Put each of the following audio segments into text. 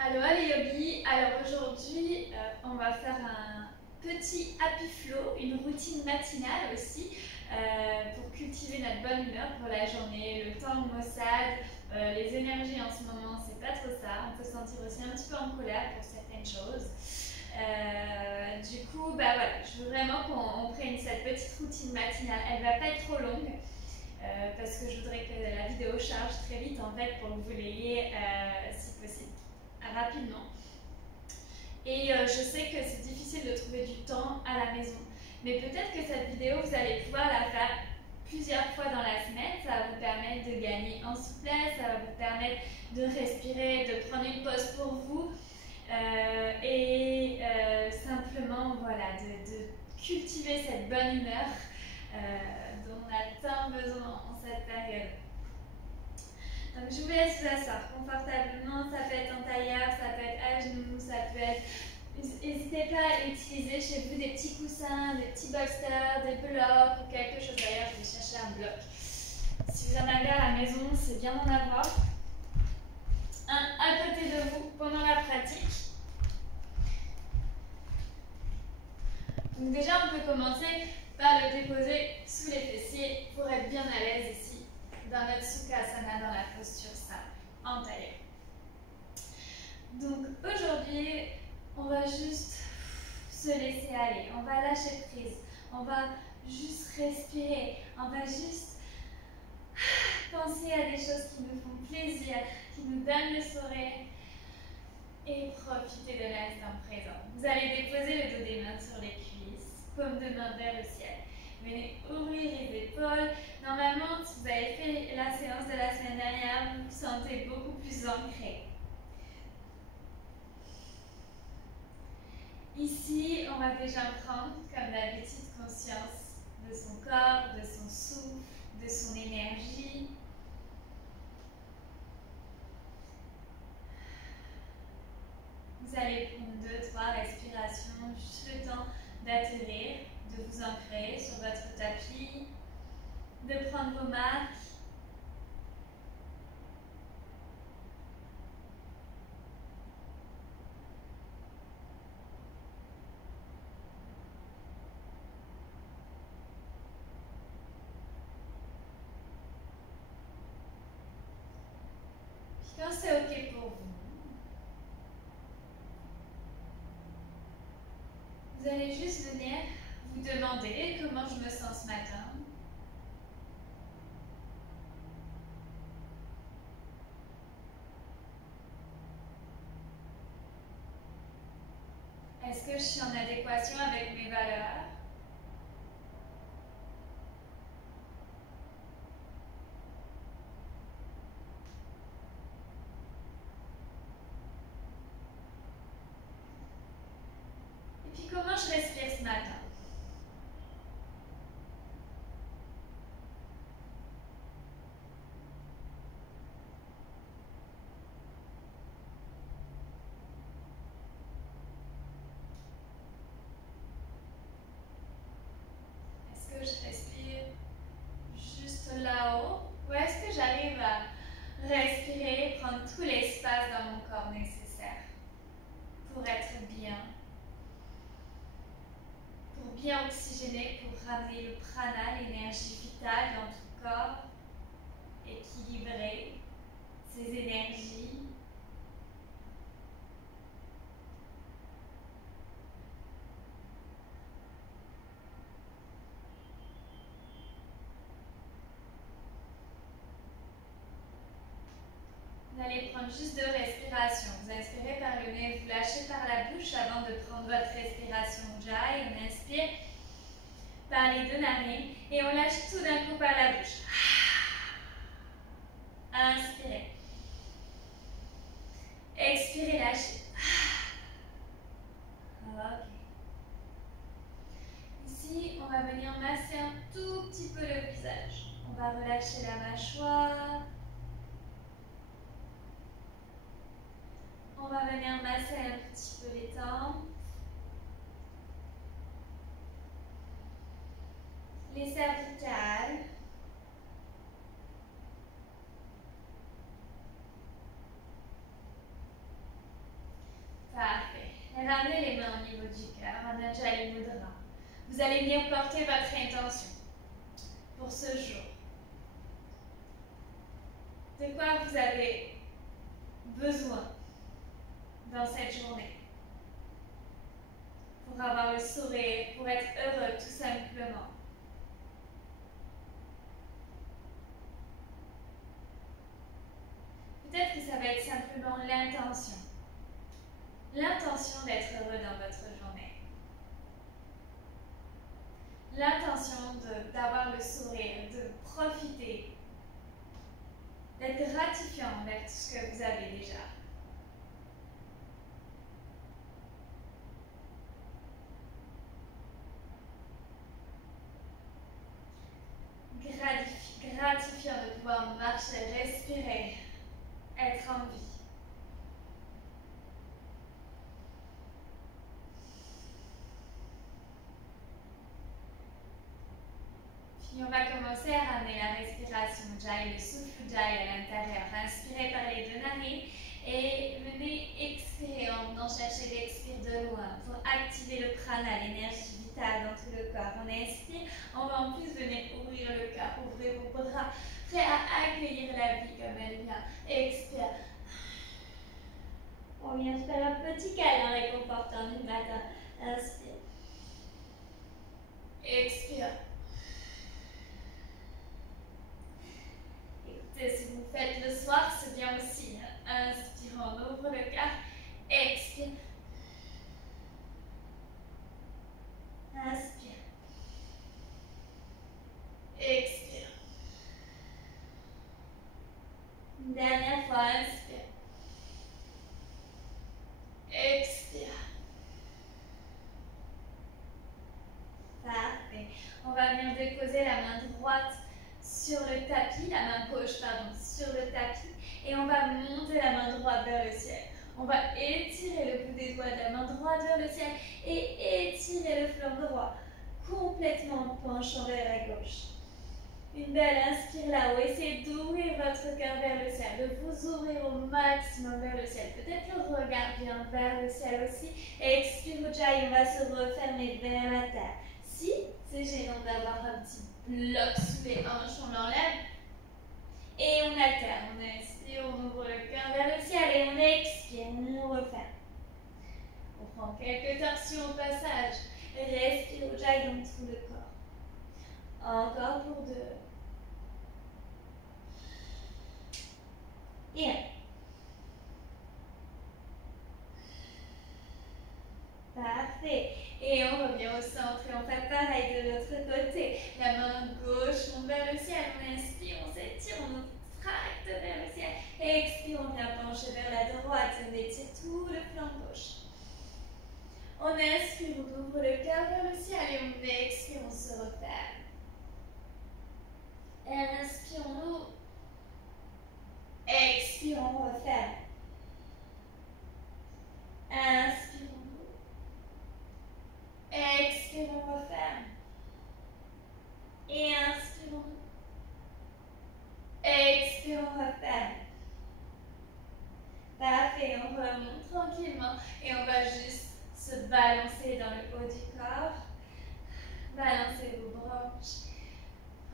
Aloha les yogis, alors aujourd'hui on va faire un petit happy flow, une routine matinale aussi pour cultiver notre bonne humeur pour la journée, le temps maussade, les énergies en ce moment c'est pas trop ça, on peut se sentir aussi un petit peu en colère pour certaines choses. Du coup voilà, je veux vraiment qu'on prenne cette petite routine matinale, elle va pas être trop longue. Parce que je voudrais que la vidéo charge très vite en fait pour que vous l'ayez si possible rapidement. Et je sais que c'est difficile de trouver du temps à la maison, mais peut-être que cette vidéo vous allez pouvoir la faire plusieurs fois dans la semaine. Ça va vous permettre de gagner en souplesse, ça va vous permettre de respirer, de prendre une pause pour vous et simplement voilà, de cultiver cette bonne humeur dont on a tant besoin en cette période. Donc je vous laisse vous asseoir confortablement, ça peut être en tailleur, ça peut être à genoux, ça peut être... N'hésitez pas à utiliser chez vous des petits coussins, des petits bolsters, des blocs ou quelque chose. D'ailleurs, je vais chercher un bloc. Si vous en avez à la maison, c'est bien d'en avoir un à côté de vous pendant la pratique. Donc déjà, on peut commencer par le déposer sous les fessiers pour être bien à l'aise ici dans notre Sukhasana, dans la posture simple, en tailleur. Donc aujourd'hui, on va juste se laisser aller, on va lâcher prise, on va juste respirer, on va juste penser à des choses qui nous font plaisir, qui nous donnent le sourire et profiter de l'instant présent. Vous allez déposer le dos des mains sur les cuisses, paume de main vers le ciel. Venez ouvrir les épaules. Normalement, si vous avez fait la séance de la semaine dernière, vous vous sentez beaucoup plus ancré. Ici, on va déjà prendre, comme d'habitude, conscience de son corps, de son souffle, de son énergie. Vous allez prendre 2-3 respirations, juste le temps d'atterrir, de vous ancrer sur votre tapis, de prendre vos marques. Puis quand c'est OK pour vous, vous allez juste venir vous demander comment je me sens ce matin. Est-ce que je suis en adéquation avec mes valeurs? Et puis comment je respire ce matin? Est-ce que je respire juste là-haut? Ou est-ce que j'arrive à respirer, prendre tout l'espace dans mon corps nécessaire pour être bien, pour bien oxygéner, pour ramener le prana, l'énergie vitale dans tout le corps, équilibrer ces énergies. Vous allez prendre juste 2 respirations. Vous inspirez par le nez, vous lâchez par la bouche avant de prendre votre respiration Ujjayi. On inspire par les 2 narines et on lâche tout d'un coup par la bouche. Inspirez. Expirez, lâchez. Ok. Ici, on va venir masser un tout petit peu le visage. On va relâcher la mâchoire. On va venir masser un petit peu les tempes, les cervicales, ramenez les mains au niveau du cœur, Anjali Mudra. Vous allez venir porter votre intention pour ce jour. De quoi vous avez besoin dans cette journée pour avoir le sourire, pour être heureux tout simplement. Peut-être que ça va être simplement l'intention. L'intention d'être heureux dans votre journée. L'intention d'avoir le sourire, de profiter, d'être gratifiant envers tout ce que vous avez déjà. Gratifiant de pouvoir marcher, respirer, être en vie. Puis on va commencer à ramener la respiration Ujjayi, le souffle Ujjayi à l'intérieur. Inspirez par les deux narines et venez expirer en venant chercher l'expire de loin pour activer le prana, l'énergie vitale dans tout le corps. On inspire, on va en plus venir ouvrir le cœur, ouvrez vos bras, prêts à accueillir la vie comme elle vient. Expire. On vient faire un petit câlin réconfortant du matin. Inspire. Expire. Écoutez, si vous faites le soir, c'est bien aussi. Inspire, on ouvre le cœur. Expire. Inspire. Expire. Une dernière fois, inspire. Expire. Parfait. On va venir déposer la main droite sur le tapis, la main gauche, pardon, sur le tapis. Et on va monter la main droite vers le ciel. On va étirer le bout des doigts de la main droite vers le ciel et étirer le flanc droit, complètement en penchant vers la gauche. Une belle inspire là-haut. Essayez d'ouvrir votre cœur vers le ciel, de vous ouvrir au maximum vers le ciel. Peut-être le regard vient vers le ciel aussi. Et expire Ujjayi, on va se refermer vers la terre. Si c'est gênant d'avoir un petit bloc sous les hanches, on l'enlève. Et on alterne. On inspire, on ouvre le cœur vers le ciel et on expire, on referme. On prend quelques torsions au passage. Respire Ujjayi dans tout le corps. Encore pour deux. Et un. Parfait. Et on revient au centre et on fait pareil de l'autre côté. La main gauche monte vers le ciel. On inspire, on s'étire, on nous tracte vers le ciel. Et expire, on vient pencher vers la droite. On étire tout le flanc gauche. On inspire, on ouvre le cœur vers le ciel et on expire, on se referme. Et inspire, on ouvre. Expire, on referme. Inspire, on ouvre. Expire, on referme. Et inspire, on ouvre. Expire, on referme. Parfait, on remonte tranquillement et on va juste se balancer dans le haut du corps. Balancez vos branches.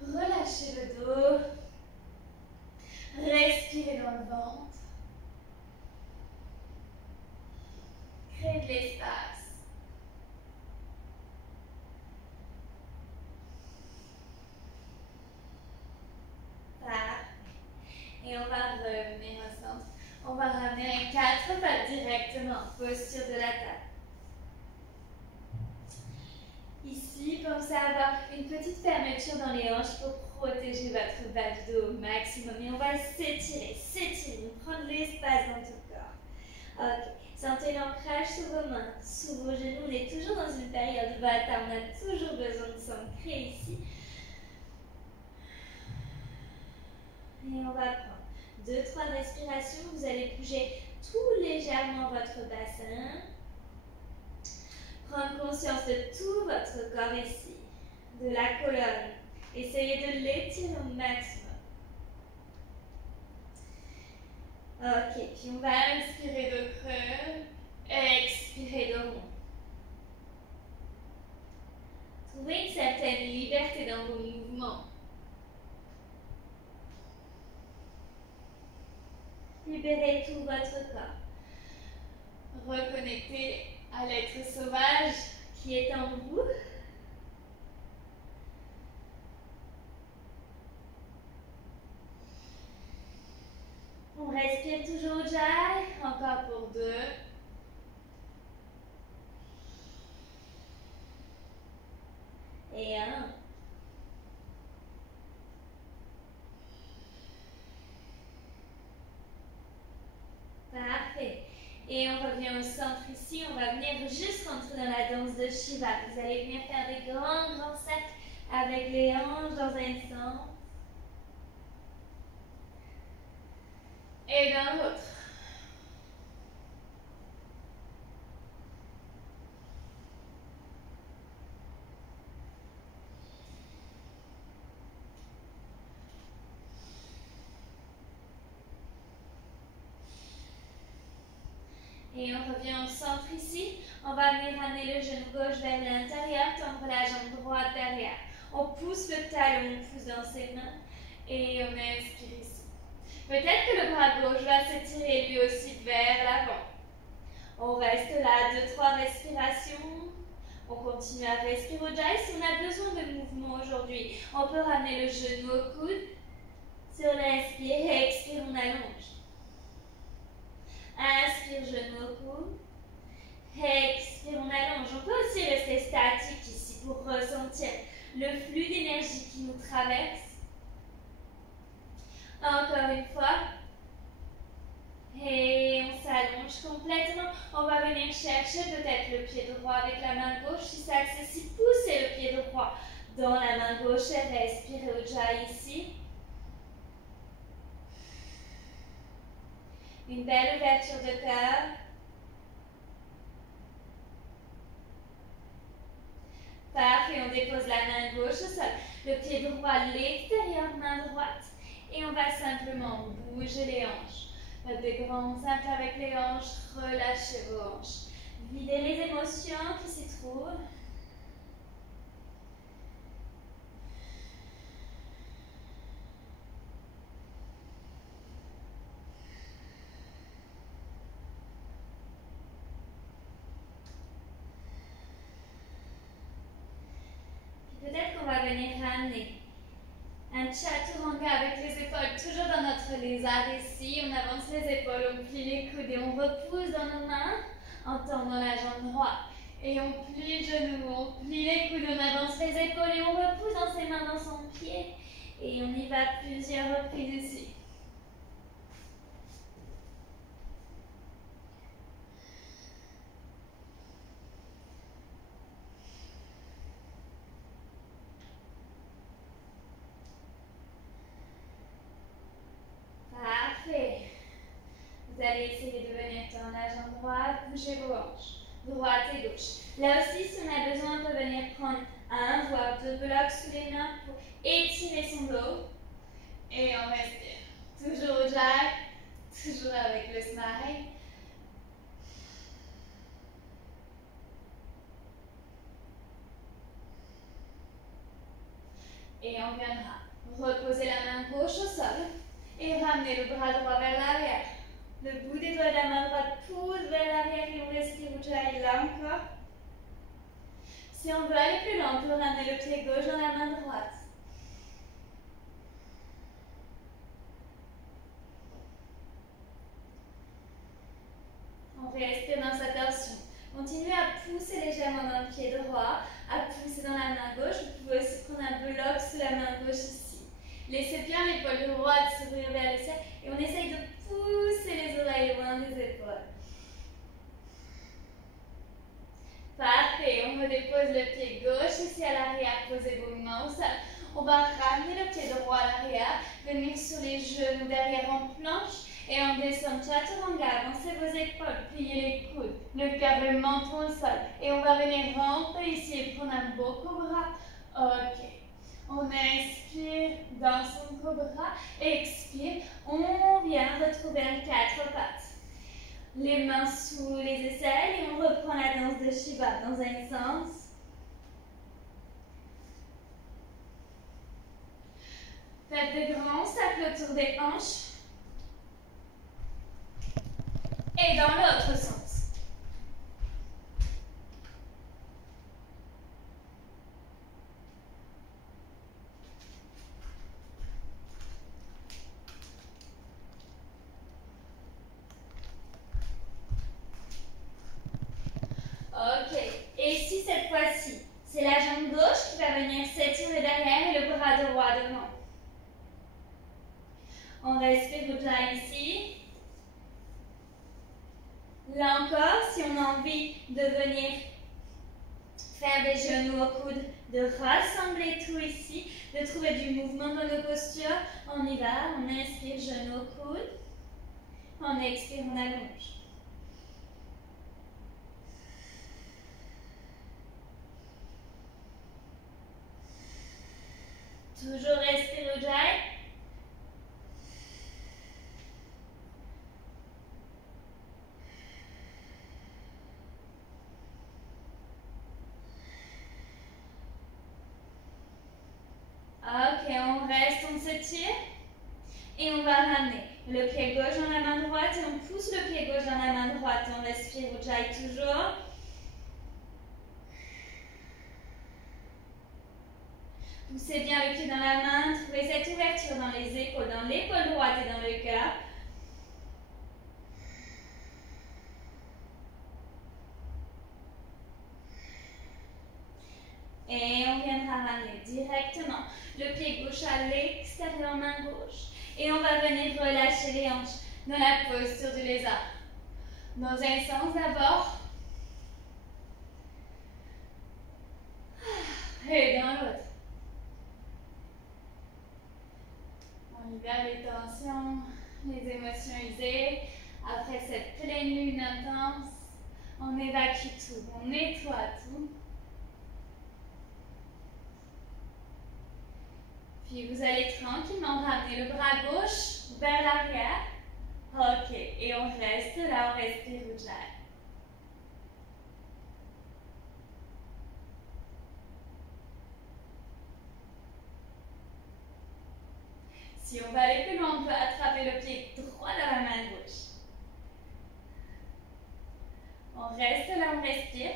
Relâchez le dos. Respirez dans le ventre. Créez de l'espace. Parfait. Et on va revenir au centre. On va ramener 4 pattes directement. Posture de la table. Ici, pensez à avoir une petite fermeture dans les hanches pour protéger votre bas du dos au maximum. Et on va s'étirer, prendre l'espace dans tout le corps. Ok, sentez l'ancrage sous vos mains, sous vos genoux. On est toujours dans une période Vata, on a toujours besoin de s'ancrer ici. Et on va prendre 2-3 respirations. Vous allez bouger tout légèrement votre bassin. Prendre conscience de tout votre corps ici, de la colonne. Essayez de l'étirer au maximum. Ok, puis on va inspirer de creux. Expirez dos rond. Trouvez une certaine liberté dans vos mouvements. Libérez tout votre corps. Reconnectez à l'être sauvage qui est en vous. On respire toujours Ujjayi, encore pour 2. Et 1. Parfait. Et on revient au centre ici. On va venir juste rentrer dans la danse de Shiva. Vous allez venir faire des grands cercles avec les hanches dans un sens. Et dans l'autre. Et on revient au centre ici. On va venir ramener le genou gauche vers l'intérieur, tendre la jambe droite derrière. On pousse le talon, on pousse dans ses mains et on inspire ici. Peut-être que le bras gauche va s'étirer lui aussi vers l'avant. On reste là, 2-3 respirations. On continue à respirer Ujjayi. Si on a besoin de mouvement aujourd'hui, on peut ramener le genou au coude. Sur l'inspire, expire, on allonge. Inspire, genou au coude. Expire, on allonge. On peut aussi rester statique ici pour ressentir le flux d'énergie qui nous traverse. Encore une fois. Et on s'allonge complètement. On va venir chercher peut-être le pied droit avec la main gauche. Si c'est accessible, poussez le pied droit dans la main gauche et respirez Ujjayi ici. Une belle ouverture de cœur. Parfait, on dépose la main gauche au sol. Le pied droit à l'extérieur, main droite. Et on va simplement bouger les hanches. Faites des grands cercles avec les hanches. Relâchez vos hanches. Videz les émotions qui s'y trouvent. Peut-être qu'on va venir ramener un chaturanga avec les épaules toujours dans notre lézard ici. On avance les épaules, on plie les coudes et on repousse dans nos mains en tendant la jambe droite. Et on plie le genou, on plie les coudes, on avance les épaules et on repousse dans ses mains, dans son pied. Et on y va plusieurs reprises ici. Parfait. Vous allez essayer de venir tendre la jambe droite, bougez vos hanches, droite et gauche. Là aussi, si on a besoin, on peut venir prendre 1 voire 2 blocs sous les mains pour étirer son dos. Et on respire. Toujours Ujjayi, toujours avec le smile. Et on viendra reposer la main gauche au sol et ramener le bras droit vers l'arrière. Le bout des doigts de la main droite pousse vers l'arrière et on respire Ujjayi là encore. Si on veut aller plus loin, on peut ramener le pied gauche dans la main droite. On respire dans sa torsion. Continuez à pousser légèrement dans le pied droit, à pousser dans la main gauche. Vous pouvez aussi prendre un bloc sous la main gauche ici. Laissez bien l'épaule droite s'ouvrir vers le ciel et on essaye de pousser les oreilles loin des épaules. Parfait, on redépose le pied gauche ici à l'arrière, posez vos mains au sol. On va ramener le pied droit à l'arrière, venir sur les genoux derrière en planche et on descend chaturanga, avancez vos épaules, pliez les coudes, le cœur, le menton au sol. Et on va venir rentrer ici et prendre un beau cobra. Ok. On inspire dans son cobra, expire, on vient retrouver un 4 pattes. les mains sous les aisselles et on reprend la danse de Shiva dans un sens. Faites des grands cercles autour des hanches. Et dans l'autre sens. Ok. Et ici, cette fois-ci, c'est la jambe gauche qui va venir s'étirer derrière et le bras droit devant. On respire Ujjayi ici. Là encore, si on a envie de venir faire des genoux au coude, de rassembler tout ici, de trouver du mouvement dans nos postures, on y va. On inspire, genoux au coude. On expire, on allonge. Toujours respire Ujjayi. Ok, on reste, on s'étire. Et on va ramener le pied gauche dans la main droite et on pousse le pied gauche dans la main droite. On respire Ujjayi toujours. Poussez bien le pied dans la main, trouvez cette ouverture dans les épaules, dans l'épaule droite et dans le cœur. Et on viendra ramener directement le pied gauche à l'extérieur, main gauche. Et on va venir relâcher les hanches dans la posture du lézard. Dans un sens d'abord. Et dans l'autre. On libère les tensions, les émotions usées. Après cette pleine lune intense, on évacue tout, on nettoie tout. Puis vous allez tranquillement ramener le bras gauche vers l'arrière. Ok, et on reste là, on respire Ujjayi. Si on va aller plus loin, on peut attraper le pied droit dans la main gauche. On reste là, on respire.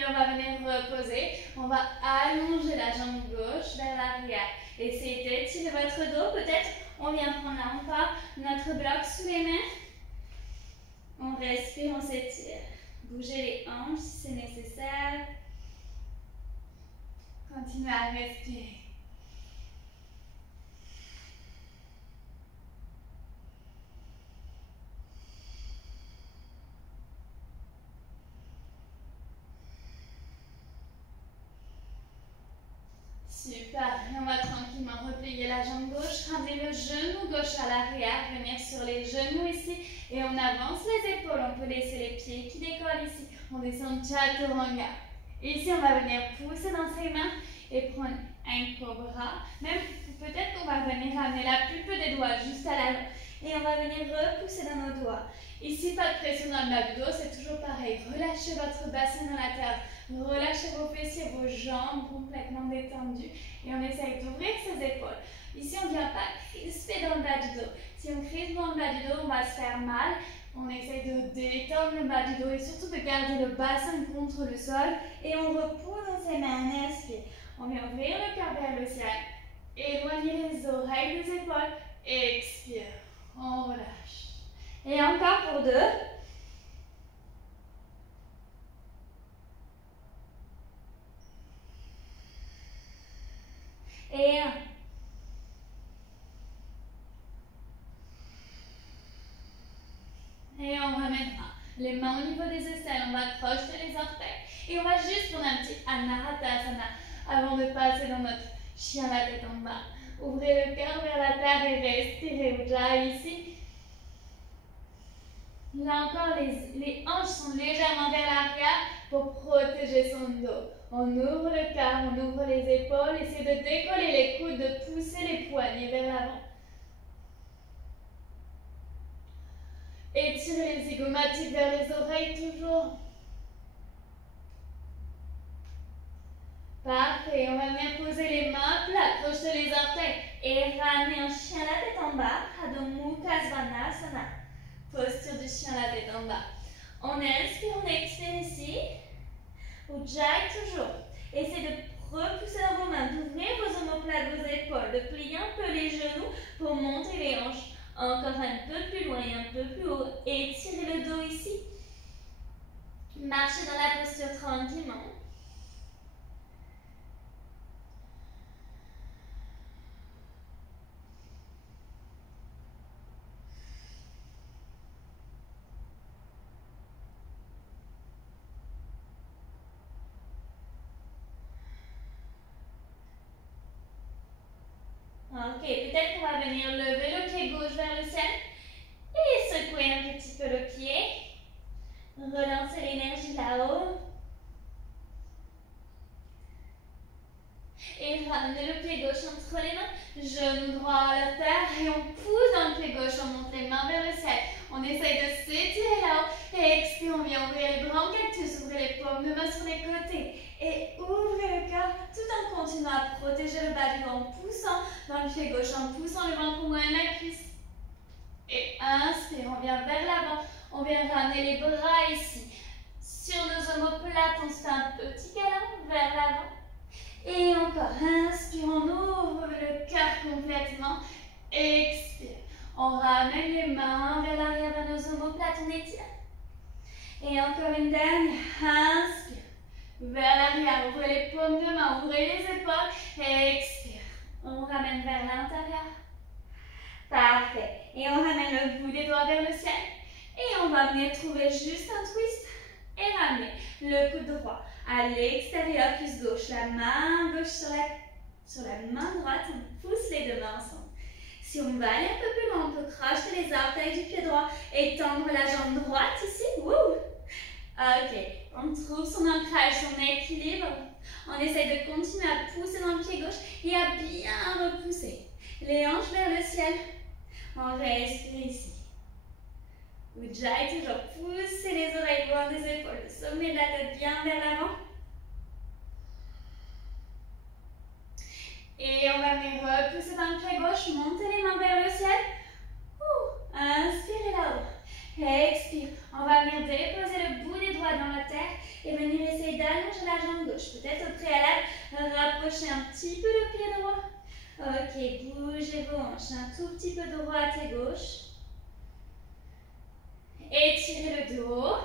Et on va venir reposer. On va allonger la jambe gauche vers l'arrière. Essayez d'étirer votre dos. Peut-être on vient prendre là encore notre bloc sous les mains. On respire, on s'étire. Bougez les hanches si c'est nécessaire. Continuez à respirer. Super, et on va tranquillement replier la jambe gauche, ramener le genou gauche à l'arrière, venir sur les genoux ici, et on avance les épaules, on peut laisser les pieds qui décollent ici, on descend Chaturanga. Ici, on va venir pousser dans ses mains et prendre un cobra, même peut-être qu'on va venir ramener la pulpe des doigts juste à l'avant, et on va venir repousser dans nos doigts. Ici, pas de pression dans l'abdos, c'est toujours pareil, relâchez votre bassin dans la terre. Relâchez vos fessiers, vos jambes complètement détendues. Et on essaye d'ouvrir ses épaules. Ici, on ne vient pas crisper dans le bas du dos. Si on crispe dans le bas du dos, on va se faire mal. On essaye de détendre le bas du dos et surtout de garder le bassin contre le sol. Et on repose dans ses mains, on inspire. On vient ouvrir le cœur vers le ciel. Éloignez les oreilles des épaules. Expire. On relâche. Et encore pour 2. Et 1. Et on remettra les mains au niveau des aisselles, on va crocheter les orteils. Et on va juste prendre un petit Anahatasana avant de passer dans notre chien la tête en bas. Ouvrez le cœur vers la terre et respirez Ujjayi ici. Là encore, les hanches sont légèrement vers l'arrière pour protéger son dos. On ouvre le cœur, on ouvre les épaules, essayez de décoller les coudes, de pousser les poignets vers l'avant. Étirez les zygomatiques vers les oreilles toujours. Parfait, on va venir poser les mains plates, crocheter les orteils et ramener un chien la tête en bas, Adho Mukha Svanasana. Posture du chien la tête en bas. On inspire, on expire ici. Ujjayi toujours. Essayez de repousser dans vos mains, d'ouvrir vos omoplates, vos épaules, de plier un peu les genoux pour monter les hanches. Encore un peu plus loin et un peu plus haut. Étirez le dos ici. Marchez dans la posture tranquillement. Ok, peut-être qu'on va venir lever le pied gauche vers le ciel et secouer un petit peu le pied. Relancer l'énergie là-haut. Et ramener le pied gauche entre les mains, genou droit à la terre et on pousse dans le pied gauche, on monte les mains vers le ciel. On essaye de s'étirer là-haut et expire, on vient ouvrir les bras en cactus, ouvrez les paumes de main sur les côtés et ouvrez le cœur tout en continuant à protéger le bas du dos en poussant dans le pied gauche, en poussant le ventre moins la cuisse. Et inspire, on vient vers l'avant, on vient ramener les bras ici. Sur nos omoplates, on se fait un petit câlin vers l'avant. Et encore, inspire, on ouvre le cœur complètement. Expire, on ramène les mains vers l'arrière de nos omoplates, on étire. Et encore une dernière, inspire, vers l'arrière, ouvrez les paumes de main, ouvrez les épaules. Expire, on ramène vers l'intérieur. Parfait, et on ramène le bout des doigts vers le ciel. Et on va venir trouver juste un twist et ramener le coude droit à l'extérieur, cuisse gauche, la main gauche sur la main droite, on pousse les deux mains ensemble. Si on va aller un peu plus loin, on peut crocheter les orteils du pied droit et tendre la jambe droite ici. Wouh! Ok, on trouve son ancrage, son équilibre. On essaie de continuer à pousser dans le pied gauche et à bien repousser les hanches vers le ciel. On respire ici. Ujjayi toujours, poussez les oreilles loin des épaules, le sommet de la tête bien vers l'avant. Et on va venir repousser dans le pied gauche, monter les mains vers le ciel. Inspirez là-haut. Expire. On va venir déposer le bout des doigts dans la terre et venir essayer d'allonger la jambe gauche. Peut-être au préalable, rapprocher un petit peu le pied droit. Ok, bougez vos hanches un tout petit peu de droite et gauche. Étirez le dos.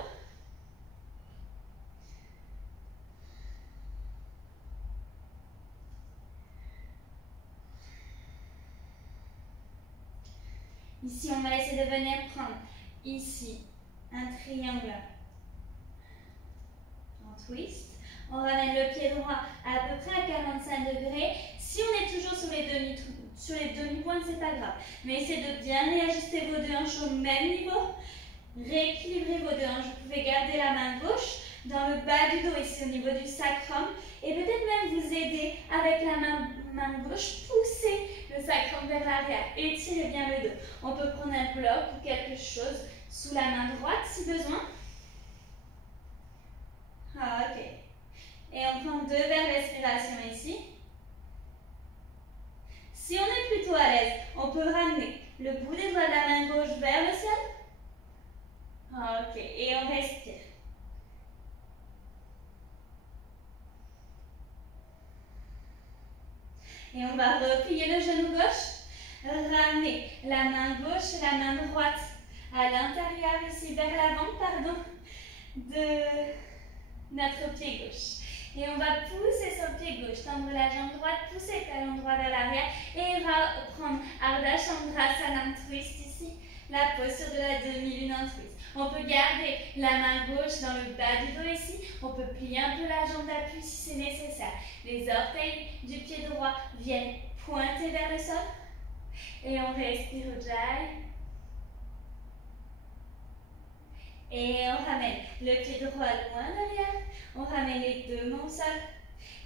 Ici, on va essayer de venir prendre ici un triangle en twist. On ramène le pied droit à peu près à 45 degrés. Si on est toujours sur les demi-pointes, c'est pas grave. Mais essayez de bien réajuster vos deux hanches au même niveau. Rééquilibrez vos deux hanches. Vous pouvez garder la main gauche dans le bas du dos, ici au niveau du sacrum. Et peut-être même vous aider avec la main gauche, pousser le sacrum vers l'arrière. Étirez bien le dos. On peut prendre un bloc ou quelque chose sous la main droite si besoin. Ok. Et on prend 2 belles respirations ici. Si on est plutôt à l'aise, on peut ramener le bout des doigts de la main gauche vers le ciel. Ok, et on respire. Et on va replier le genou gauche, ramener la main gauche et la main droite à l'intérieur ici, vers l'avant, pardon, de notre pied gauche. Et on va pousser sur le pied gauche, tendre la jambe droite, pousser le talon droit vers l'arrière et reprendre Ardha Chandrasana twist ici, la posture de la demi-lune en twist. On peut garder la main gauche dans le bas du dos ici, on peut plier un peu la jambe d'appui si c'est nécessaire. Les orteils du pied droit viennent pointer vers le sol et on respire Ujjayi. Et on ramène le pied droit loin derrière, on ramène les deux mains au sol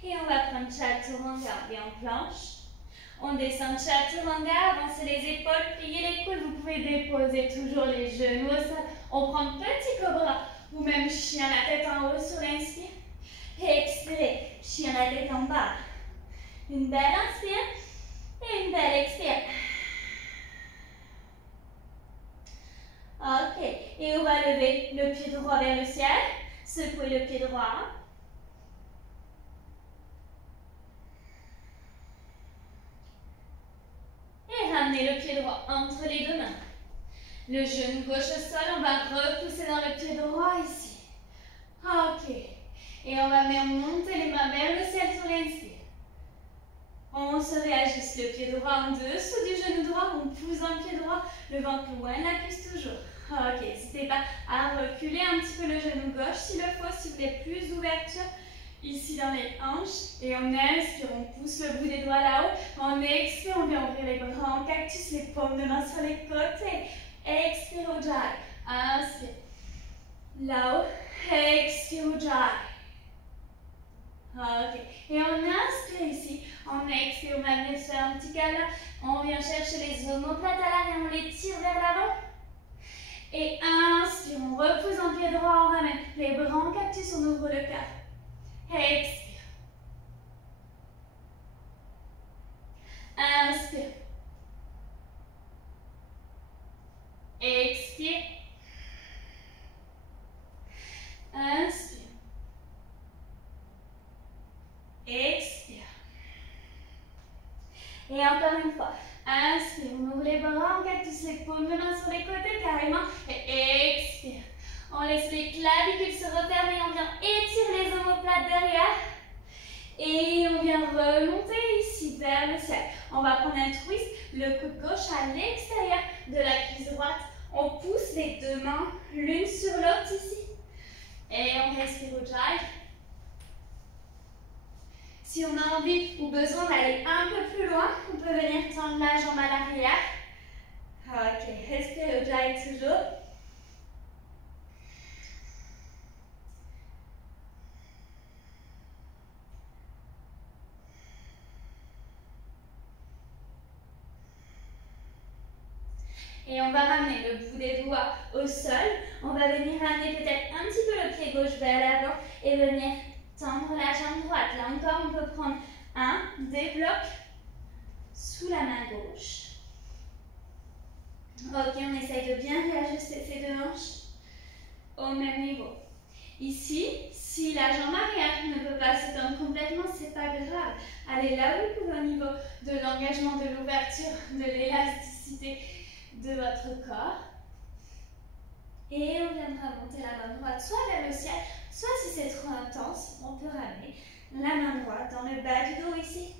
et on va prendre Chaturanga et en planche. On descend Chaturanga, avancez les épaules, pliez les coudes, vous pouvez déposer toujours les genoux au sol. On prend petit cobra ou même chien la tête en haut sur l'inspire. Et expirez, chien la tête en bas. Une belle inspire et une belle expire. Ok, et on va lever le pied droit vers le ciel, secouer le pied droit. Et ramener le pied droit entre les deux mains. Le genou gauche au sol, on va repousser dans le pied droit ici. Ok, et on va venir monter les mains vers le ciel sur l'inspire. On se réajuste le pied droit en dessous du genou droit, on pousse dans le pied droit, le ventre loin de la cuisse toujours. Ok, n'hésitez pas à reculer un petit peu le genou gauche s'il le faut, si vous voulez plus d'ouverture ici dans les hanches. Et on inspire, on pousse le bout des doigts là-haut. On expire, on vient ouvrir les bras en cactus, les paumes de main sur les côtés. Expire Ujjayi, inspire. Là-haut, expire Ujjayi. Ok, et on inspire ici, on expire, on va venir se faire un petit câlin. On vient chercher les omoplates à l'arrière, on les tire vers l'avant. Et inspire, on repousse dans le pied droit, on ramène les bras en cactus, on ouvre le cœur. Expire. Inspire. Expire. Inspire. Expire. Et encore une fois. Inspire, on ouvre les bras en cactus, les paumes de main sur les côtés carrément. Et expire. On laisse les clavicules se refermer, on vient étirer les omoplates derrière. Et on vient remonter ici vers le ciel. On va prendre un twist, le coude gauche à l'extérieur de la cuisse droite. On pousse les deux mains l'une sur l'autre ici. Et on respire Ujjayi. Si on a envie ou besoin d'aller un peu plus loin, on peut venir tendre la jambe à l'arrière. Ok, respire Ujjayi toujours. Et on va ramener le bout des doigts au sol. On va venir ramener peut-être un petit peu le pied gauche vers l'avant et venir tendre la jambe droite. Là encore, on peut prendre des blocs sous la main gauche. Ok, on essaye de bien réajuster ces deux hanches au même niveau. Ici, si la jambe arrière ne peut pas se tendre complètement, c'est pas grave. Allez là où vous pouvez au niveau de l'engagement, de l'ouverture, de l'élasticité de votre corps. Et on viendra monter la main droite soit vers le ciel, soit si c'est trop intense, on peut ramener la main droite dans le bas du dos ici.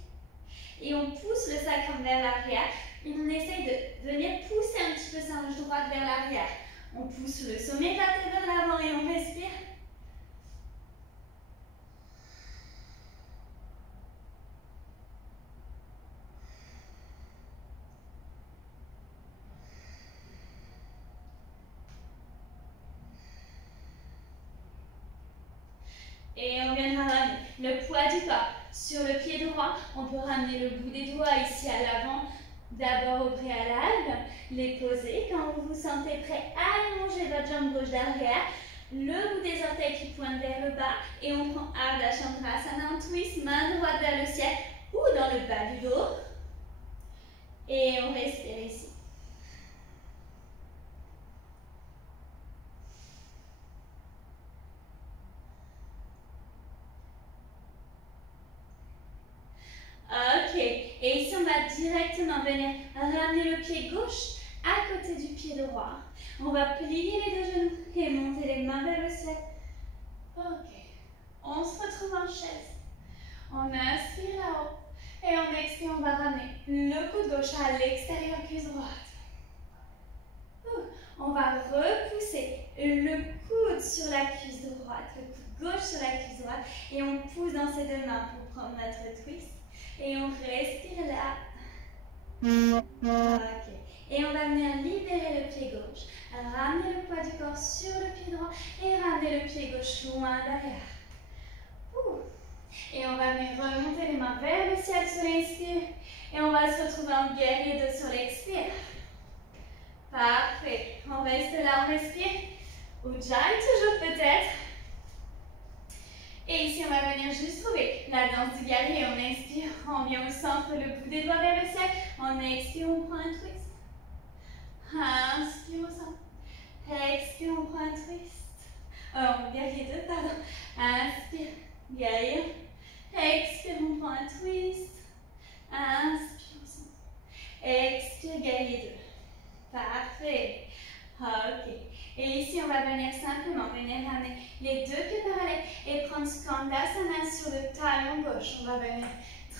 Et on pousse le sacrum vers l'arrière et on essaye de venir pousser un petit peu sa hanche droite vers l'arrière. On pousse le sommet de la tête vers l'avant et on respire. Et on viendra ramener le poids du corps sur le pied droit. On peut ramener le bout des doigts ici à l'avant. D'abord au préalable, les poser. Quand vous vous sentez prêt, allongez votre jambe gauche derrière. Le bout des orteils qui pointent vers le bas. Et on prend Ardha Chandrasana en twist, main droite vers le ciel ou dans le bas du dos. Et on respire ici. Ok, et ici on va directement venir ramener le pied gauche à côté du pied droit. On va plier les deux genoux et monter les mains vers le ciel. Ok. On se retrouve en chaise. On inspire là-haut. Et on expire, on va ramener le coude gauche à l'extérieur, cuisse droite. On va repousser le coude sur la cuisse droite, le coude gauche sur la cuisse droite. Et on pousse dans ses deux mains pour prendre notre twist. Et on respire là. Ok. Et on va venir libérer le pied gauche. Ramener le poids du corps sur le pied droit et ramener le pied gauche loin derrière. Et on va venir remonter les mains vers le ciel sur l'inspire. Et on va se retrouver en guerrier 2 sur l'expire. Parfait. On reste là, on respire. Ujjayi toujours peut-être. Et ici, on va venir juste trouver la danse du guerrier. On inspire, on vient au centre, le bout des doigts vers le ciel. On expire, on prend un twist. Inspire au centre. Expire, on prend un twist. Guerrier 2, pardon. Inspire, guerrier. Expire, on prend un twist. Inspire au centre. Expire, guerrier 2. Parfait. Ok. Et ici, on va venir simplement ramener les deux pieds parallèles et prendre Skandasana sur le talon gauche. On va venir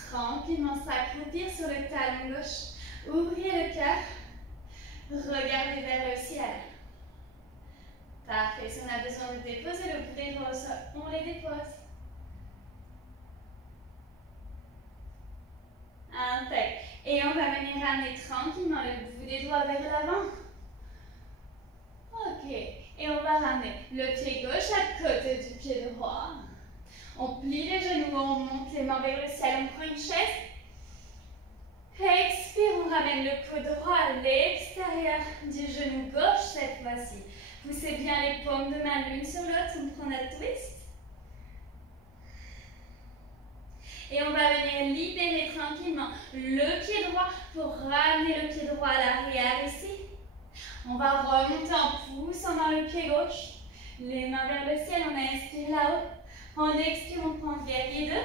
tranquillement s'accroupir sur le talon gauche. Ouvrez le cœur. Regardez vers le ciel. Parfait. Si on a besoin de déposer le bout des doigts au sol, on les dépose. Impec. Et on va venir ramener tranquillement le bout des doigts vers l'avant. Ok. Et on va ramener le pied gauche à côté du pied droit. On plie les genoux, on monte les mains vers le ciel, on prend une chaise. Expire, on ramène le coude droit à l'extérieur du genou gauche cette fois-ci. Poussez bien les paumes de main l'une sur l'autre, on prend notre twist. Et on va venir libérer tranquillement le pied droit pour ramener le pied droit à l'arrière ici. On va remonter en poussant dans le pied gauche. Les mains vers le ciel, on inspire là-haut. On expire, on prend guerrier 2.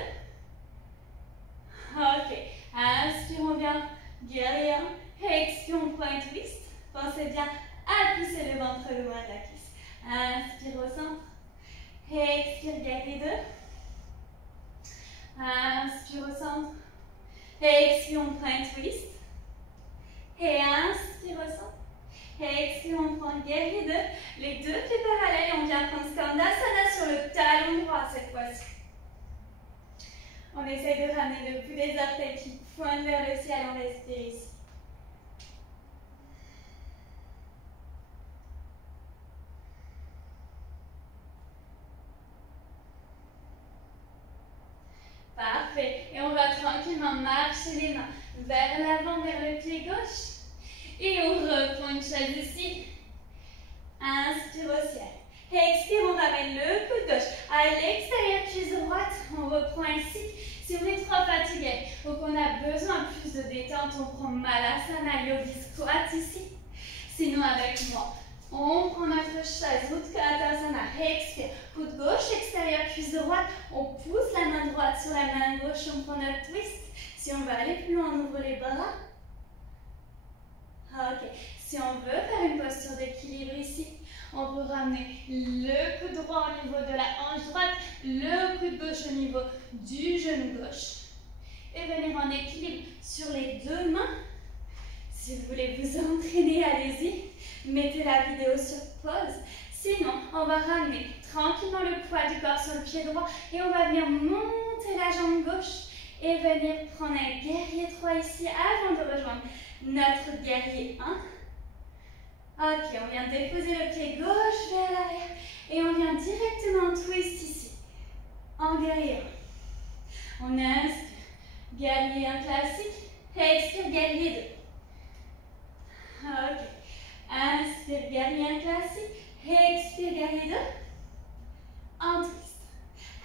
Ok. Inspire, on vient guerrier 1. Expire, on prend un twist. Pensez bien à pousser le ventre loin de la cuisse. Inspire au centre. Expire, guerrier 2. Inspire au centre. Expire, on prend un twist. Et inspire au centre. Expire, on prend guerrier 2. Les deux pieds parallèles, on vient prendre Skandasana sur le talon droit cette fois-ci. On essaie de ramener le bout des orteils qui pointent vers le ciel, on respire ici. Parfait. Et on va tranquillement marcher les mains vers l'avant, vers le pied gauche. Et on reprend une chaise ici. Inspire au ciel. Expire, on ramène le coude gauche à l'extérieur, cuisse droite. On reprend ici. Si on est trop fatigué ou qu'on a besoin plus de détente, on prend Malasana Yogi Squat ici. Sinon, avec moi, on prend notre chaise, Utkatasana. Expire, coude gauche, extérieur, cuisse droite. On pousse la main droite sur la main gauche, on prend notre twist. Si on veut aller plus loin, on ouvre les bras. Ok. Si on veut faire une posture d'équilibre ici, on peut ramener le coude droit au niveau de la hanche droite, le coude gauche au niveau du genou gauche. Et venir en équilibre sur les deux mains. Si vous voulez vous entraîner, allez-y. Mettez la vidéo sur pause. Sinon, on va ramener tranquillement le poids du corps sur le pied droit et on va venir monter la jambe gauche et venir prendre un guerrier 3 ici avant de rejoindre notre guerrier 1. Ok, on vient déposer le pied gauche vers l'arrière et on vient directement en twist ici, en guerrier 1. On inspire, guerrier 1 classique, expire, guerrier 2. Ok, inspire, guerrier 1 classique, expire, guerrier 2. En twist.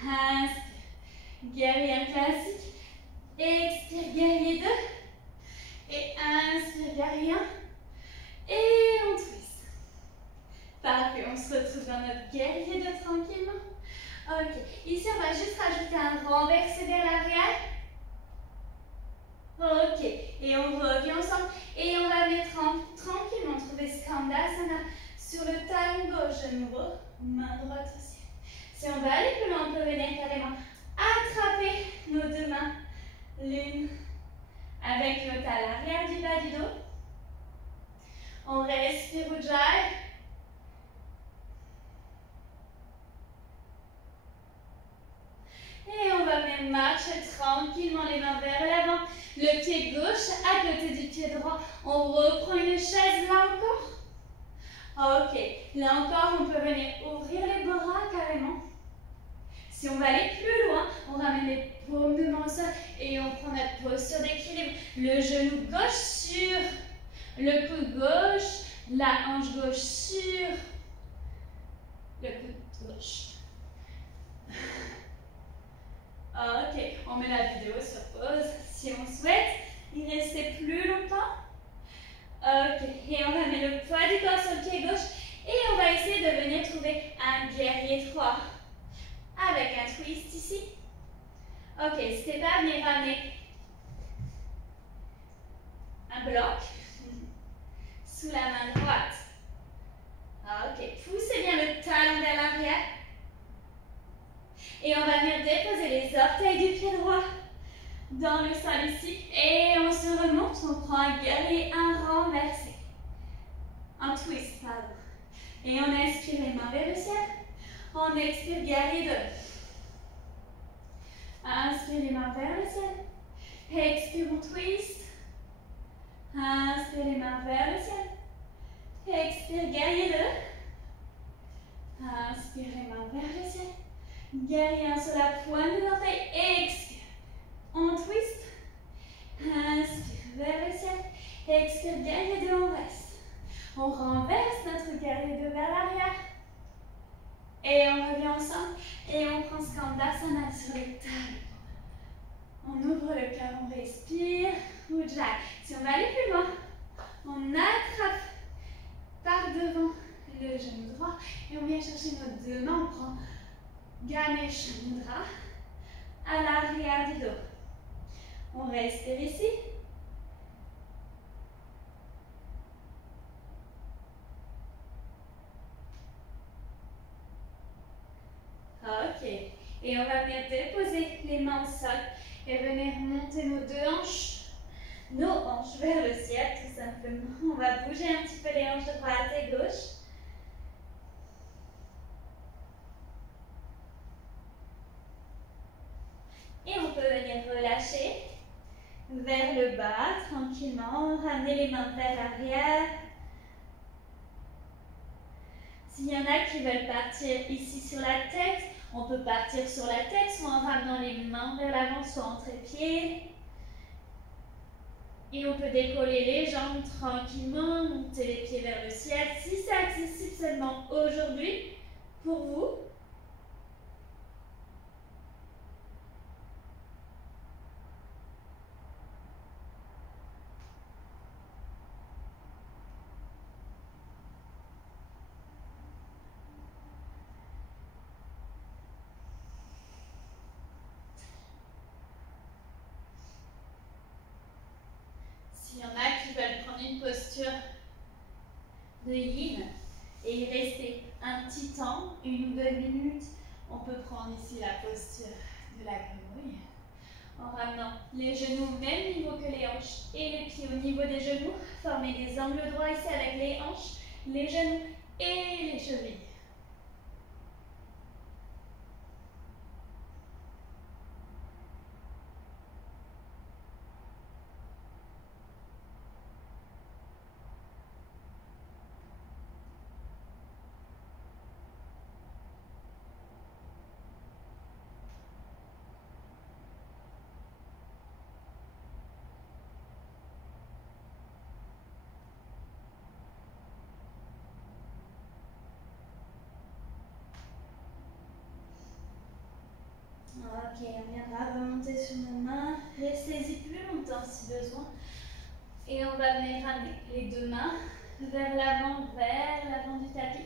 Inspire, guerrier 1 classique, expire, guerrier 2. Et inspire, guerrier 1. Et on twist. Parfait, on se retrouve dans notre guerrier 2 tranquillement. Ok, ici on va juste rajouter un renversé vers l'arrière. Ok, et on revient ensemble. Et on va venir tranquillement trouver Skandasana sur le talon gauche de nouveau. Main droite au ciel. Si on va aller plus loin, on peut venir carrément attraper nos deux mains. L'une avec l'autre à l'arrière du bas du dos. On respire Ujjayi. Et on va venir marcher tranquillement les mains vers l'avant. Le pied gauche à côté du pied droit. On reprend une chaise là encore. Ok, là encore on peut venir ouvrir les bras carrément. Si on va aller plus loin, on ramène les paumes de main au sol et on prend notre posture d'équilibre. Le genou gauche sur le coude gauche, la hanche gauche sur le coude gauche. Ok, on met la vidéo sur pause si on souhaite y rester plus longtemps. Ok, et on va mettre le poids du corps sur le pied gauche et on va essayer de venir trouver un guerrier 3 avec un twist ici. Ok, n'hésitez pas à venir ramener un bloc sous la main droite. Ok, poussez bien le talon vers l'arrière. Et on va venir déposer les orteils du pied droit dans le sol ici. Et on se remonte, on prend un guerrier, un renversé. Un twist, pardon. Et on inspire les mains vers le ciel. On expire guerrier 2. Inspire les mains vers le ciel. Expire mon twist. Inspire les mains vers le ciel. Expire guerrier 2. Inspire les mains vers le ciel. Guerrier 1 sur la pointe de l'orteil. Expire. On twist. Inspire vers le ciel. Expire guerrier 2, on reste. On renverse notre guerrier 2 vers l'arrière. Et on revient ensemble. Et on prend Skandasana sur les talons. On ouvre le cœur, on respire. Ujjayi. Si on va aller plus loin, on attrape par devant le genou droit. Et on vient chercher nos deux mains. On prend Ganesha Mudra à l'arrière du dos. On respire ici. Ok. Et on va venir déposer les mains au sol et venir monter nos deux hanches. Nos hanches vers le ciel, tout simplement. On va bouger un petit peu les hanches de droite et gauche. Et on peut venir relâcher vers le bas, tranquillement. Ramener les mains vers l'arrière. S'il y en a qui veulent partir ici sur la tête, on peut partir sur la tête, soit en ramenant les mains vers l'avant, soit en trépied. Et on peut décoller les jambes tranquillement, monter les pieds vers le ciel. Si c'est accessible seulement aujourd'hui, pour vous. S'il y en a qui veulent prendre une posture de yin et y rester un petit temps, 1 ou 2 minutes, on peut prendre ici la posture de la grenouille. En ramenant les genoux au même niveau que les hanches et les pieds au niveau des genoux. Former des angles droits ici avec les hanches, les genoux et les chevilles. Ok, on viendra remonter sur nos mains. Restez-y plus longtemps si besoin. Et on va venir ramener les deux mains vers l'avant du tapis.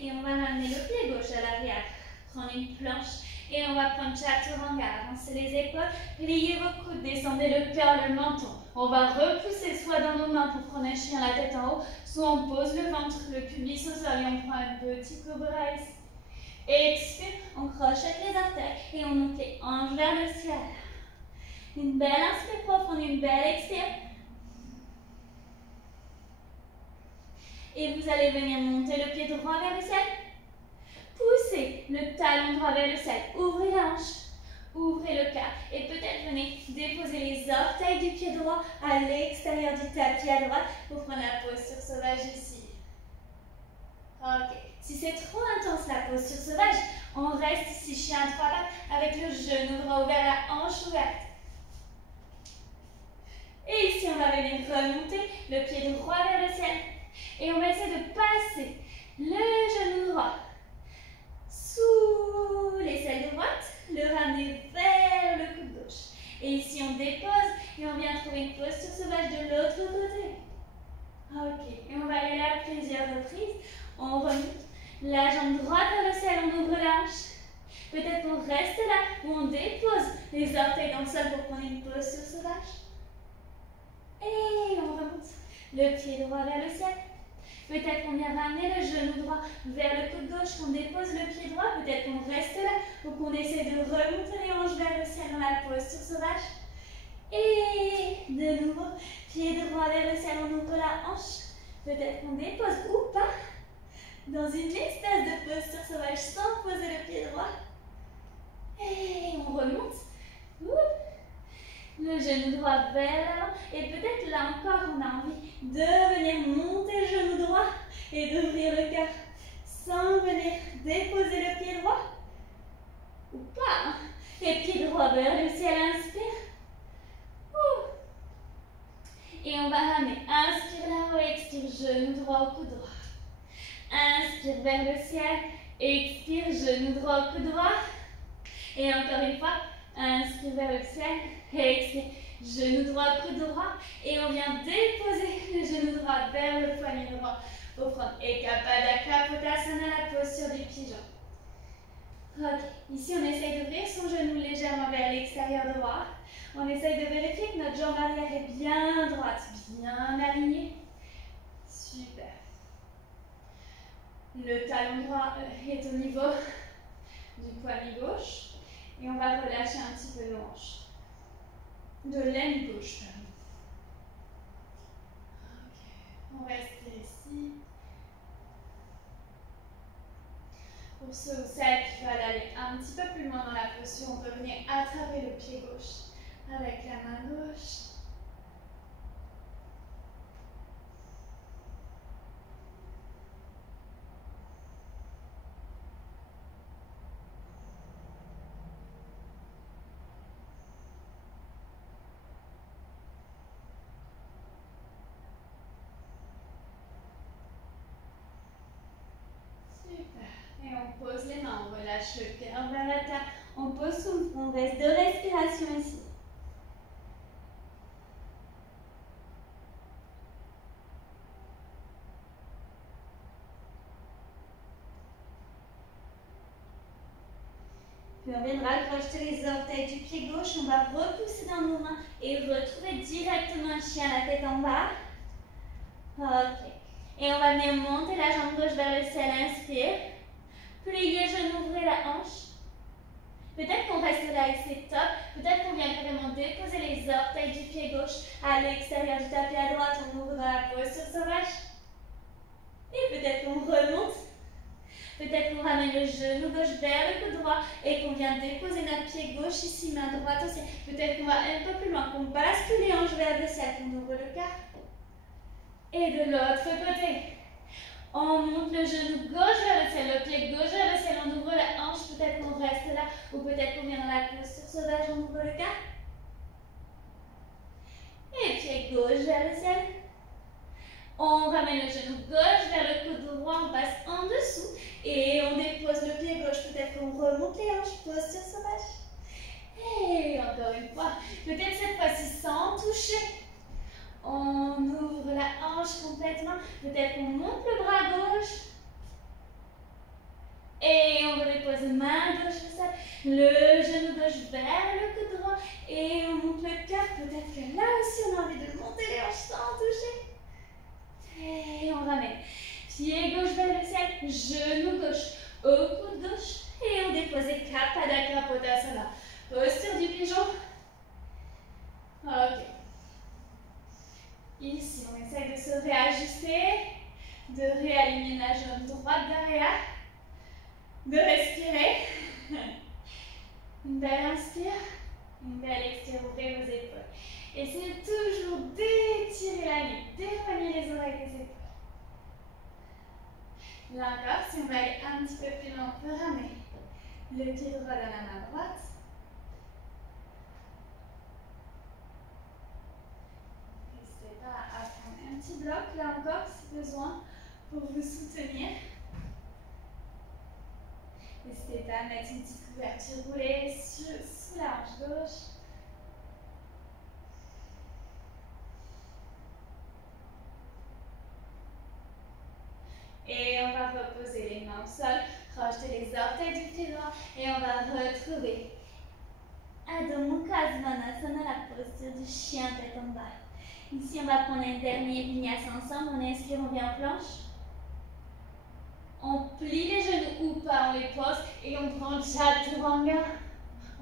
Et on va ramener le pied gauche à l'arrière. prendre une planche. Et on va prendre chaturanga, avancez les épaules, pliez vos coudes, descendez le cœur, le menton. On va repousser soit dans nos mains pour prendre un chien la tête en haut, soit on pose le ventre, le pubis au sol et on prend un petit cobra ici. Expire, on crochette les orteils et on monte les hanches vers le ciel. Une belle inspire profonde, une belle expire. Et vous allez venir monter le pied droit vers le ciel. Poussez le talon droit vers le ciel. Ouvrez la hanche. Ouvrez le cœur. Et peut-être venez déposer les orteils du pied droit à l'extérieur du tapis à droite pour prendre la posture sauvage ici. Ok. Si c'est trop intense la posture sauvage, on reste ici chien à trois pattes avec le genou droit ouvert, la hanche ouverte. Et ici, on va venir remonter le pied droit vers le ciel. Et on va essayer de passer le genou droit sous l'aisselle droite, le ramener vers le coude gauche. Et ici, on dépose et on vient trouver une posture sauvage de l'autre côté. Ok, et on va y aller à plusieurs reprises. On remonte la jambe droite vers le ciel, on ouvre la hanche. Peut-être qu'on reste là ou on dépose les orteils dans le sol pour prendre une posture sauvage. Et on remonte le pied droit vers le ciel. Peut-être qu'on vient ramener le genou droit vers le coude gauche, qu'on dépose le pied droit. Peut-être qu'on reste là ou qu'on essaie de remonter les hanches vers le ciel dans la posture sauvage. Et de nouveau, pied droit vers le ciel, on ouvre la hanche. Peut-être qu'on dépose ou pas dans une espèce de posture sauvage sans poser le pied droit. Et on remonte. Le genou droit vers l'avant. Et peut-être là encore, on a envie de venir monter le genou droit et d'ouvrir le cœur sans venir déposer le pied droit. Ou pas. Et pied droit vers le ciel, inspire. Et on va ramener. Inspire là-haut, expire, genou droit au coude droit. Inspire vers le ciel, expire, genou droit au coude droit. Et encore une fois, inspire vers le ciel, expire, genou droit, coude droit. Et on vient déposer le genou droit vers le poignet droit pour prendre Ekapada Kapotasana, la posture du pigeon. Ok, ici on essaye d'ouvrir son genou légèrement vers l'extérieur droit. On essaye de vérifier que notre jambe arrière est bien droite, bien alignée. Super. Le talon droit est au niveau du poignet gauche. Et on va relâcher un petit peu nos hanches. De l'aine gauche. Ok. On reste ici. Pour ceux ou celles qui veulent aller un petit peu plus loin dans la posture, on peut venir attraper le pied gauche avec la main gauche. Et on pose les mains, on relâche le cœur vers la terre. On pose son front, on reste de respiration ici. Puis on viendra crocheter les orteils du pied gauche. On va repousser dans nos mains et retrouver directement un chien à la tête en bas. Ok. Et on va venir monter la jambe gauche vers le ciel. Inspire. Pliez le genou, ouvrez la hanche. Peut-être qu'on reste là et c'est top. Peut-être qu'on vient carrément déposer les orteils du pied gauche à l'extérieur du tapis à droite. On ouvre dans la posture sauvage. Et peut-être qu'on remonte. Peut-être qu'on ramène le genou gauche vers le coude droit et qu'on vient déposer notre pied gauche ici, main droite aussi. Peut-être qu'on va un peu plus loin, qu'on bascule les hanches vers le ciel, qu'on ouvre le cœur. Et de l'autre côté. On monte le genou gauche vers le ciel, le pied gauche vers le ciel, on ouvre la hanche, peut-être qu'on reste là, ou peut-être qu'on vient dans la posture sauvage, on ouvre le cœur. Et pied gauche vers le ciel. On ramène le genou gauche vers le coude droit, on passe en dessous, et on dépose le pied gauche, peut-être qu'on remonte les hanches, posture sauvage. Et encore une fois, peut-être cette fois-ci sans toucher. On ouvre la hanche complètement. Peut-être qu'on monte le bras gauche. Et on redépose main gauche au sol, le genou gauche vers le coude droit et on monte le cœur. Peut-être que là aussi on a envie de monter les hanches sans toucher. Et on ramène. Pied gauche vers le ciel, genou gauche au coude gauche et on dépose Kapha Pottasana. Posture du pigeon. Ok. Ici, on essaie de se réajuster, de réaligner la jambe droite derrière, de respirer. Une belle inspire, une belle expire, ouvrez vos épaules. Essayez toujours d'étirer la nuque, d'éloigner les oreilles des épaules. Là encore, si on va aller un petit peu plus loin, on peut ramener le pied droit dans la main droite. N'hésitez pas à prendre un petit bloc, là encore, si besoin, pour vous soutenir. N'hésitez pas à mettre une petite couverture roulée sous la hanche gauche. Et on va reposer les mains au sol, projeter les orteils du pied droit et on va retrouver Adho Mukha Svanasana, la posture du chien tête en bas. Ici, on va prendre un dernier vinyasa ensemble. On inspire, on vient en planche. On plie les genoux ou pas, on les pose et on prend Chaturanga.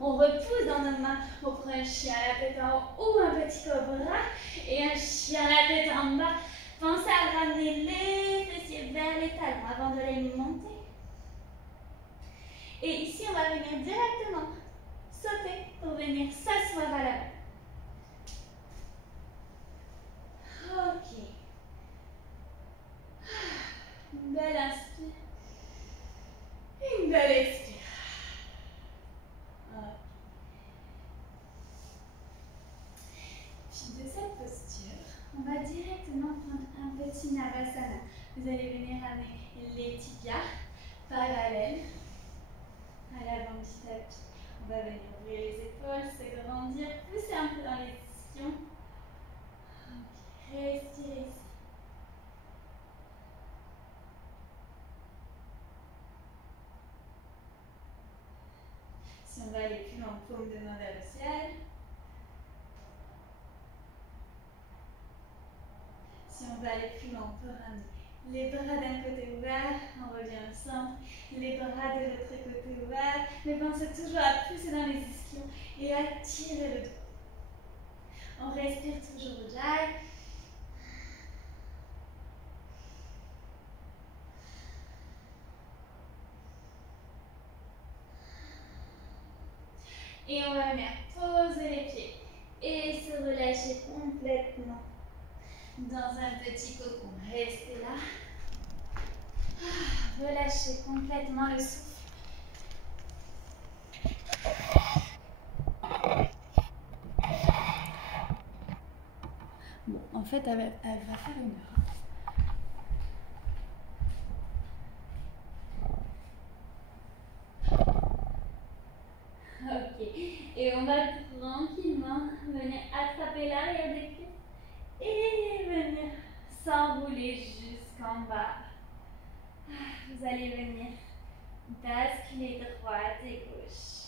On repousse dans nos mains. On prend un chien à la tête en haut ou un petit cobra et un chien à la tête en bas. Pensez à ramener les fessiers vers les talons avant de les monter. Et ici, on va venir directement sauter pour venir s'asseoir à l'avant. Ok. Une belle inspire. Une belle expire. Ok. Puis de cette posture, on va directement prendre un petit Navasana. Vous allez venir amener les tibias parallèles à l'avant du tapis. On va venir ouvrir les épaules, s'agrandir, pousser un peu dans les ischions. Okay. Respirez ici. Si on va aller plus loin, paume de main vers le ciel. Si on va aller plus loin, on peut ramener les bras d'un côté ouverts, on revient au centre, les bras de l'autre côté ouverts, mais pensez toujours à pousser dans les ischions et à tirer le dos. On respire toujours au Ujjayi. Et on va venir poser les pieds et se relâcher complètement dans un petit cocon. Restez là. Relâchez complètement le souffle. Bon, en fait, elle va faire une heure. Ok, et on va tranquillement venir attraper l'arrière des pieds et venir s'enrouler jusqu'en bas. Vous allez venir basculer droite et gauche.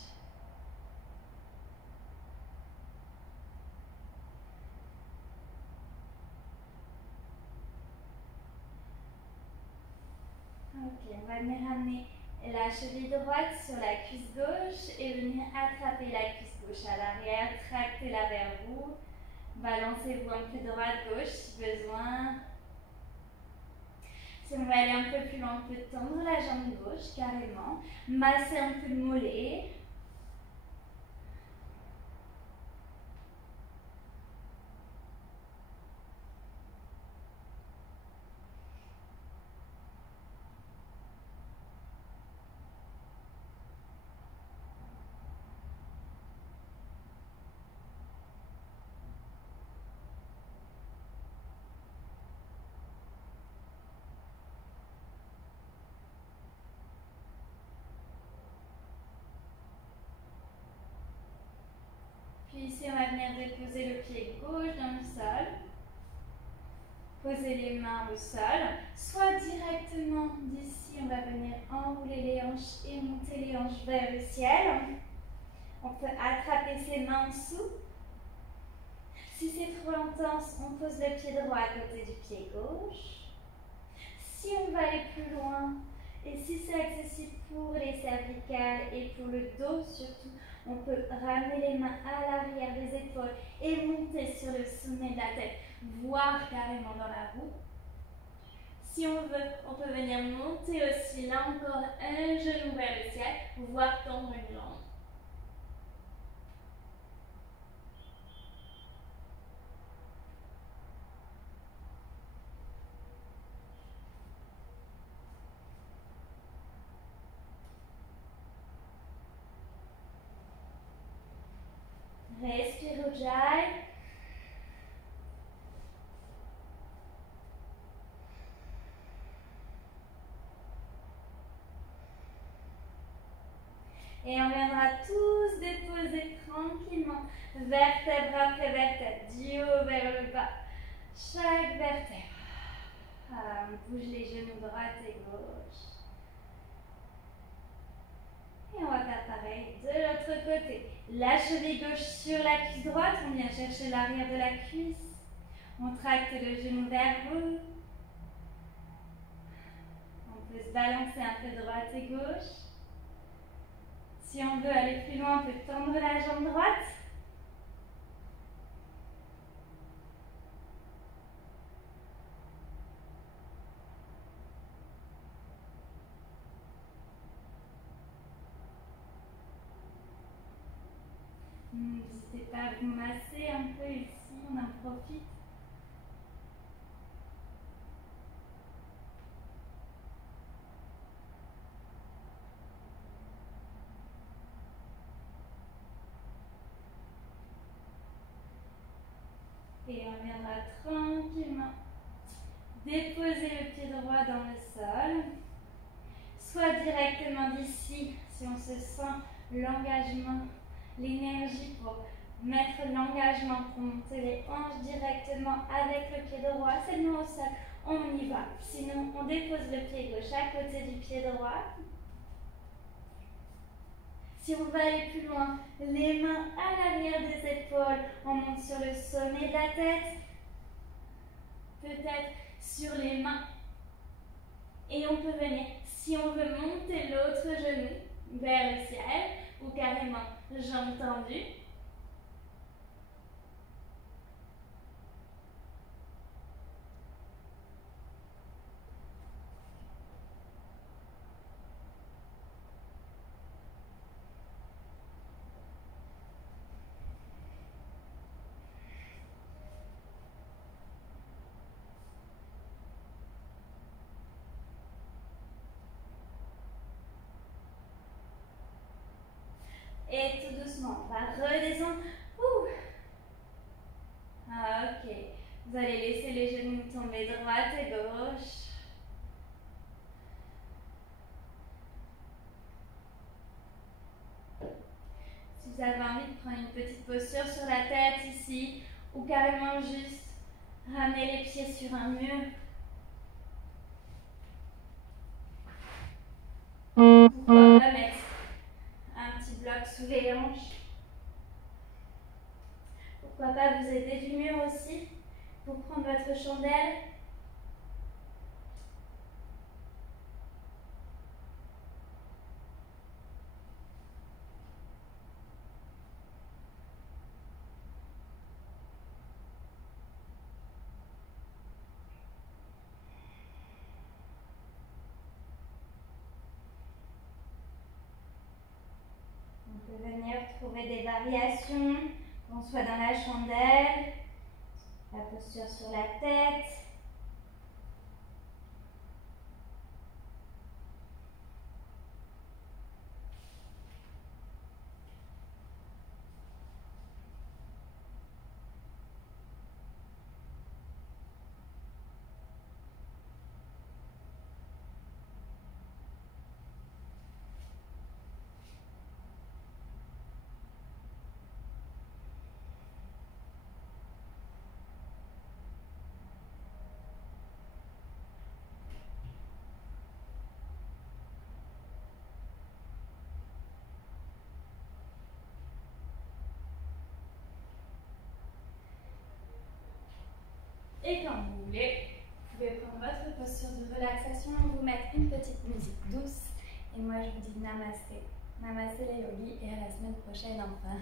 Ok, on va venir amener la cheville droite sur la cuisse gauche et venir attraper la cuisse gauche à l'arrière, tractez-la vers vous, balancez-vous un peu droite-gauche si besoin. Si on va aller un peu plus loin, on peut tendre la jambe gauche carrément, masser un peu le mollet. Puis ici, on va venir déposer le pied gauche dans le sol. Posez les mains au sol, soit directement d'ici, on va venir enrouler les hanches et monter les hanches vers le ciel. On peut attraper ses mains en dessous. Si c'est trop intense, on pose le pied droit à côté du pied gauche. Si on va aller plus loin, et si c'est accessible pour les cervicales et pour le dos surtout, on peut ramener les mains à l'arrière des épaules et monter sur le sommet de la tête, voire carrément dans la roue. Si on veut, on peut venir monter aussi, là encore, un genou vers le ciel, voire tendre une jambe. Respire Ujjayi. Et on viendra tous déposer tranquillement, vertèbre après vertèbre, du haut vers le bas, chaque vertèbre. On bouge les genoux droite et gauche. Et on va faire pareil de l'autre côté. La cheville gauche sur la cuisse droite, on vient chercher l'arrière de la cuisse. On tracte le genou vers vous. On peut se balancer un peu droite et gauche. Si on veut aller plus loin, on peut tendre la jambe droite. N'hésitez pas à vous masser un peu ici, on en profite. Et on viendra tranquillement déposer le pied droit dans le sol, soit directement d'ici, si on se sent l'engagement, l'énergie pour mettre l'engagement pour monter les hanches directement avec le pied droit, c'est nous au sol, on y va. Sinon, on dépose le pied gauche à côté du pied droit. Si on va aller plus loin, les mains à l'arrière des épaules, on monte sur le sommet de la tête, peut-être sur les mains. Et on peut venir, si on veut monter l'autre genou vers le ciel, ou carrément jambes tendues. Et tout doucement, on va redescendre. Ok. Vous allez laisser les genoux tomber droite et gauche. Si vous avez envie de prendre une petite posture sur la tête ici, ou carrément juste ramener les pieds sur un mur. Pourquoi pas mettre un petit bloc sous les hanches. Pourquoi pas vous aider du mur aussi pour prendre votre chandelle. On peut venir trouver des variations, qu'on soit dans la chandelle, la posture sur la tête. Et quand vous voulez, vous pouvez prendre votre posture de relaxation, vous mettre une petite musique douce. Et moi, je vous dis namasté. Namasté les yogis et à la semaine prochaine enfin.